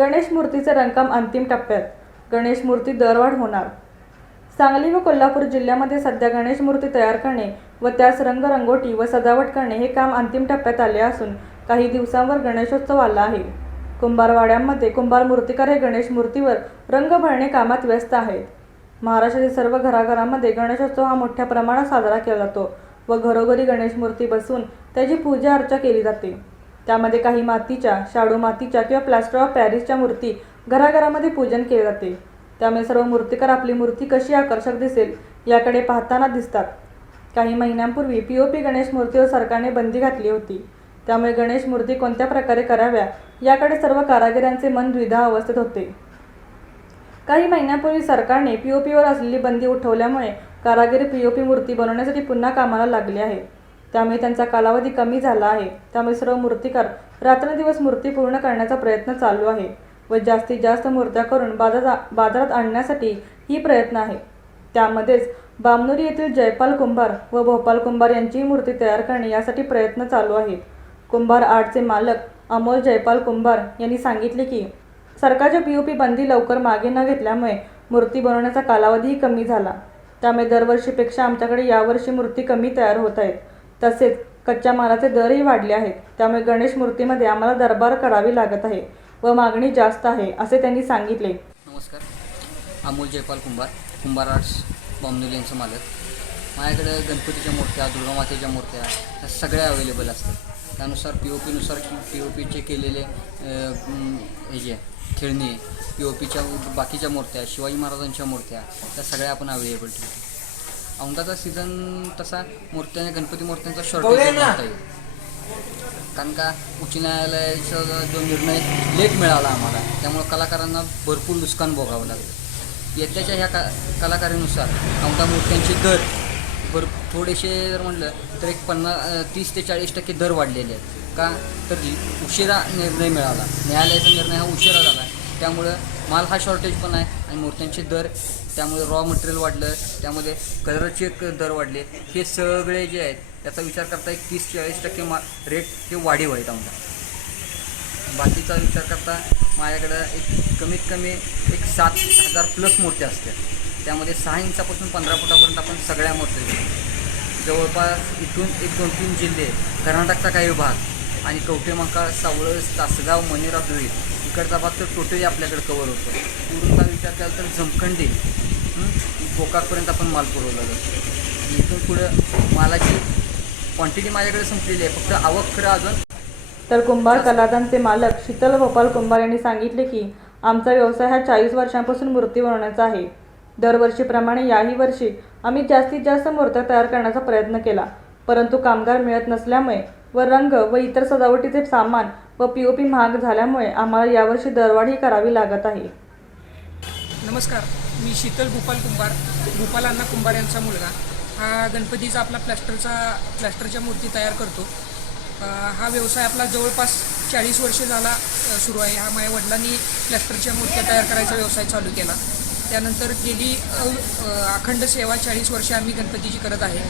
गणेश मूर्तीचे रंगकाम अंतिम टप्प्यात. गणेश मूर्ती दरवाढ होणार. सांगली व कोल्हापूर जिल्ह्यामध्ये सध्या गणेश मूर्ती तयार करणे व त्यास रंगरंगोटी व सजावट करणे हे काम अंतिम टप्प्यात आले असून काही दिवसांवर गणेशोत्सव आला आहे. कुंभारवाड्यांमध्ये कुंभार मूर्तिकार हे गणेश मूर्तीवर रंग भरणे कामात व्यस्त आहेत. महाराष्ट्रातील सर्व घराघरामध्ये गणेशोत्सव हा मोठ्या प्रमाणात साजरा केला जातो व घरोघरी गणेश मूर्ती बसवून त्याची पूजा अर्चा केली जाते. त्यामध्ये काही मातीच्या शाडू मातीच्या किंवा प्लास्टर ऑफ पॅरिसच्या मूर्ती घराघरामध्ये पूजन केले जाते. त्यामुळे सर्व मूर्तिकार आपली मूर्ती कशी आकर्षक दिसेल याकडे पाहताना दिसतात. काही महिन्यांपूर्वी पी ओ पी गणेश मूर्तीवर सरकारने बंदी घातली होती. त्यामुळे गणेश मूर्ती कोणत्या प्रकारे कराव्या याकडे सर्व कारागिरांचे मन द्विधा अवस्थेत होते. काही महिन्यांपूर्वी सरकारने पी ओ पीवर असलेली बंदी उठवल्यामुळे कारागिर पी ओ पी मूर्ती बनवण्यासाठी पुन्हा कामाला लागले आहेत त्यामुळे त्यांचा कालावधी कमी झाला आहे. त्यामुळे सर्व मूर्तिकार रात्रंदिवस मूर्ती पूर्ण करण्याचा प्रयत्न चालू आहे व जास्तीत जास्त मूर्त्या करून बाजारा बाजारात आणण्यासाठी ही प्रयत्न आहे. त्यामध्येच बामनुरी येथील जयपाल कुंभार व भोपाल कुंभार यांचीही मूर्ती तयार करणे यासाठी प्रयत्न चालू आहेत. कुंभार आर्टचे मालक अमोल जयपाल कुंभार यांनी सांगितले की सरकारच्या पी ओ पी बंदी लवकर मागे न घेतल्यामुळे मूर्ती बनवण्याचा कालावधीही कमी झाला. त्यामुळे दरवर्षीपेक्षा आमच्याकडे यावर्षी मूर्ती कमी तयार होत आहेत. तसेच कच्च्या मालाचे दरही वाढले आहेत. त्यामुळे गणेश मूर्तीमध्ये आम्हाला दरबार करावी लागत आहे व मागणी जास्त आहे असे त्यांनी सांगितले. नमस्कार. अमोल जयपाल कुंभार कुंभार आर्ट्स बॉम्बनुल यांचं मालक. माझ्याकडे गणपतीच्या मूर्त्या दुर्गामातेच्या मूर्त्या ह्या सगळ्या अवेलेबल असतात. त्यानुसार पी ओ पीनुसार पी ओ पीचे केलेले हे जे खेळणे पी ओ पीच्या बाकीच्या मूर्त्या शिवाजी महाराजांच्या मूर्त्या त्या सगळ्या आपण अवेलेबल ठेवतो. औंधाचा सीझन तसा मूर्त्या गणपती मूर्त्यांचा शॉर्टेज म्हणता येईल कारण का उच्च न्यायालयाचा जो निर्णय लेट मिळाला आम्हाला त्यामुळं कलाकारांना भरपूर नुकसान भोगावं लागलं. येत्याच्या ह्या का कलाकारानुसार आमच्या मूर्त्यांचे दर भर थोडेसे जर म्हटलं तर एक पन्नास तीस ते चाळीस टक्के दर वाढलेले आहेत. का? तर उशिरा निर्णय मिळाला. न्यायालयाचा निर्णय हा उशिरा झाला. त्यामुळं माल हा शॉर्टेज पण आहे आणि मूर्त्यांचे दर त्यामुळे रॉ मटेरियल वाढलं त्यामध्ये कलरचे दर वाढले. हे सगळे जे आहेत त्याचा विचार करता एक तीस चाळीस टक्के मा रेट हे वाढीव आहेत आमचा बाकीचा विचार करता माझ्याकडं एक कमीत कमी एक सात हजार प्लस मूर्त्या असतात त्यामध्ये सहा इंचापासून पंधरा फुटापर्यंत आपण सगळ्या मूर्त्या घेतो जवळपास इथून एक दोन तीन जिल्हे कर्नाटकचा काही भाग आणि कवठेमाका सावळस तासगाव मनेरा धुळी इकडचा भाग तर टोटली आपल्याकडे कवर होतो. पूर्णचा विचार केला तर जमखंडी हं, गोकाकपर्यंत आपण माल पुरवला जातो. इथून पुढं मालाची क्वांटिटी माझ्याकडे संपलेली आहे. फक्त आवक खरं अजून. तर कुंभार कलादांचे मालक शीतल गोपाल कुंभार यांनी सांगितले की आमचा व्यवसाय हा चाळीस वर्षांपासून मूर्ती बनवण्याचा आहे. दरवर्षीप्रमाणे याही वर्षी आम्ही जास्तीत जास्त मूर्त्या तयार करण्याचा प्रयत्न केला. परंतु कामगार मिळत नसल्यामुळे व रंग व इतर सजावटीचे सामान व पी ओ पी महाग झाल्यामुळे आम्हाला यावर्षी दरवाढही करावी लागत आहे. नमस्कार मी शीतल गोपाल कुंभार गोपाल अण्णा कुंभार यांचा मुलगा. हा गणपतीचा आपला प्लॅस्टरचा प्लॅस्टरच्या मूर्ती तयार करतो. हा व्यवसाय आपला जवळपास चाळीस वर्षे झाला सुरू आहे. हा माझ्या वडिलांनी प्लॅस्टरच्या मूर्त्या तयार करायचा व्यवसाय चालू केला. त्यानंतर गेली अखंड सेवा चाळीस वर्षे आम्ही गणपतीची करत आहे.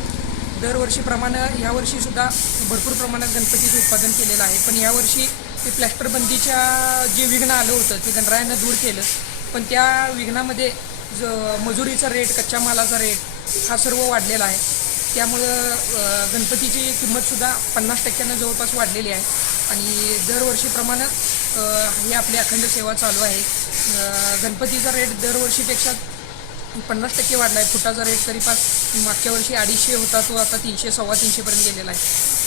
दरवर्षीप्रमाणे यावर्षीसुद्धा भरपूर प्रमाणात गणपतीचं उत्पादन केलेलं आहे. पण यावर्षी ते प्लॅस्टरबंदीच्या जे विघ्न आलं होतं ते गणरायानं दूर केलं. पण त्या विघ्नामध्ये ज मजुरीचा रेट कच्च्या मालाचा रेट हा सर्व वाढलेला आहे. त्यामुळं गणपतीची किंमतसुद्धा पन्नास टक्क्यानं जवळपास वाढलेली आहे. आणि दरवर्षीप्रमाणे ही आपली अखंड सेवा चालू आहे. गणपतीचा रेट दरवर्षीपेक्षा पन्नास टक्के वाढला आहे. फुटाचा रेट तरी पास मागच्या वर्षी अडीचशे होता तो आता तीनशे सव्वा तीनशेपर्यंत गेलेला आहे.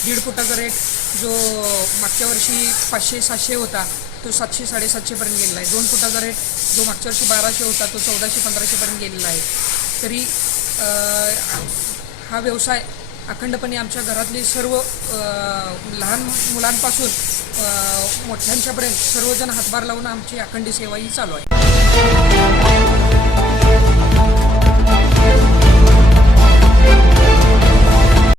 दीड फुटाचा रेट जो मागच्या वर्षी पाचशे सातशे होता तो सातशे साडेसातशेपर्यंत गेलेला आहे. दोन फुटाचा रेट जो मागच्या वर्षी बाराशे होता तो चौदाशे पंधराशेपर्यंत गेलेला आहे. तरी हा व्यवसाय अखंडपणे आमच्या घरातले सर्व लहान मुलांपासून मोठ्यांच्यापर्यंत सर्वजण हातभार लावून आमची अखंड सेवा ही चालू आहे.